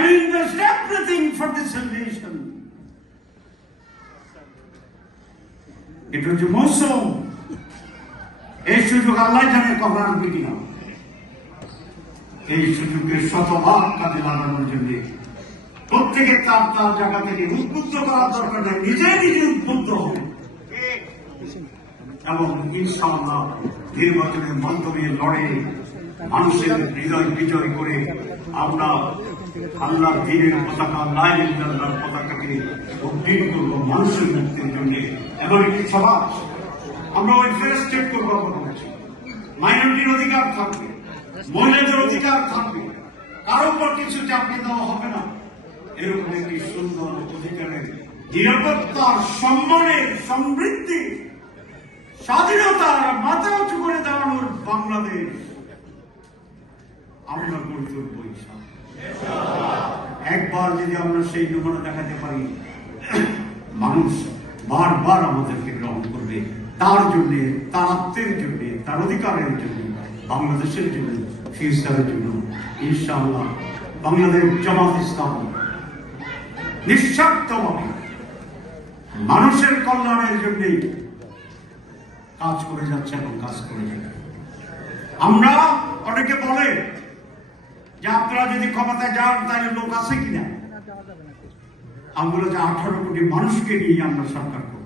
invest everything for the salvation. এটা হচ্ছে মৌসুম এই সুযোগ আল্লাহ জানে কখন আসবে কিনা এই সুযোগের শতভাগ কাজে লাগানোর জন্য প্রত্যেকের তার তার জায়গা থেকে উদ্বুদ্ধ করার দরকার নেই নিজে নিজে উদ্বুদ্ধ হবে এবং ইনশাআল্লাহ নির্বাচনের মাধ্যমে লড়ে মানুষের হৃদয় বিজয় করে আমরা আল্লাহ দিনের পতাকা লাইল্লাহর পতাকাকে উদ্দিন করব মানুষের মুক্তির জন্য। এমন একটি সমাজ আমরা ওই স্টেট করব মাইনরিটির অধিকার থাকবে, মহিলাদের অধিকার থাকবে। কারও উপর কিছু চাপিয়ে দেওয়া হবে না। এরকম একটি সুন্দর অধিকারের নিরাপত্তার সম্মানের সমৃদ্ধি, স্বাধীনতার মাথা উঁচু করে দাঁড়ানোর বাংলাদেশ। আমরা গড়ে তুলব ইনশাআল্লাহ। একবার যদি আমরা সেই নমুনা দেখাতে পারি, মানুষ বারবার আমাদেরকে গ্রহণ করবে। তার জন্য, তার আত্মের জন্য, তার অধিকারের জন্য, বাংলাদেশের জন্য ফিউচারের জন্য, ইনশাআল্লাহ বাংলাদেশ জামাত ইসলাম নিঃস্বার্থভাবে মানুষের কল্যাণের জন্যই কাজ করে যাচ্ছে এবং কাজ করে যাবে আমরা অনেকে আপনারা যদি ক্ষমতায় যান, তাহলে লোক আছে কিনা? আমরা যে আঠারো কোটি মানুষকে নিয়ে আমরা সরকার করব।